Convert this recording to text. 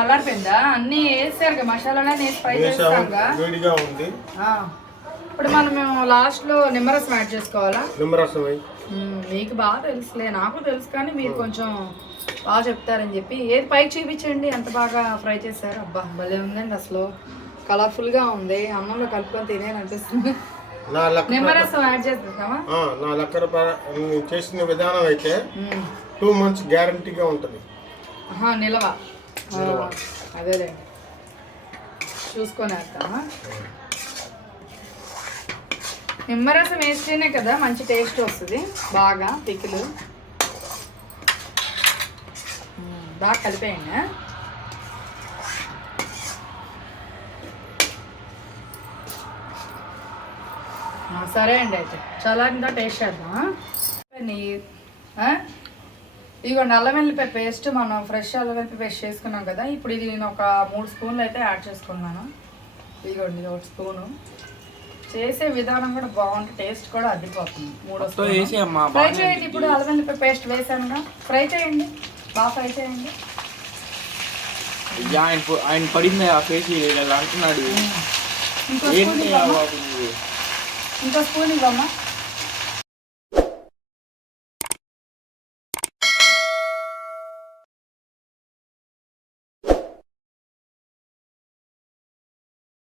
చల్లారిపోయిందా? అన్ని వేసారు మసాలాలన్నీ వేసి ఫ్రై వేసాము చేస్తాంగా? వేడిగా ఉంది. ఇప్పుడు మనం లాస్ట్లో నిమ్మరసం యాడ్ చేసుకోవాలా? నిమ్మరసం మీకు బాగా తెలుసులే నాకు తెలుసు కానీ మీరు కొంచెం బాగా చెప్తారని చెప్పి. ఏది పైకి చూపించండి ఎంత బాగా ఫ్రై చేశారు? అబ్బా భలే ఉందండి అసలు. కలర్ఫుల్గా ఉంది అన్నంలో కలుపుకొని తినేయాలనిపిస్తుంది నా లెక్క నిమ్మరసం యాడ్ ఆ, నా చేసిన విధానం అయితే. టూ మంత్స్ గ్యారంటీగా ఉంటుంది. నిలవ. ఆ, అదేలే చూసుకొని వేద్దామా? నిమ్మరసం వేస్తేనే కదా మంచి టేస్ట్ వస్తుంది. బాగా పికిలు. బాగా కలిపేయండి. సరే అండి అయితే. చల్లారిందా టేస్ట్ చేద్దాం నీరు ఇదిగోండి అల్లం వెల్లిపాయ పేస్ట్ మనం ఫ్రెష్ అల్లం వెల్లిపాయ పేస్ట్ చేసుకున్నాం కదా ఇప్పుడు ఇది నేను ఒక మూడు స్పూన్లు అయితే యాడ్ చేసుకున్నాను. ఇదిగోండి ఇది ఒక స్పూను. చేసే విధానం కూడా బాగుంటుంది టేస్ట్ కూడా అద్దిపోతుంది మూడో స్పూన్. వేసి అమ్మా ఫ్రై చేయండి ఇప్పుడు అల్లం వెల్లిపాయ పేస్ట్ వేసానుగా. ఫ్రై చేయండి బాగా ఫ్రై చేయండి. ఆయన ఆయన పడింది ఆ ఇలా అంటున్నాడు? ఇంకో స్పూన్ ఇవ్వమ్మా.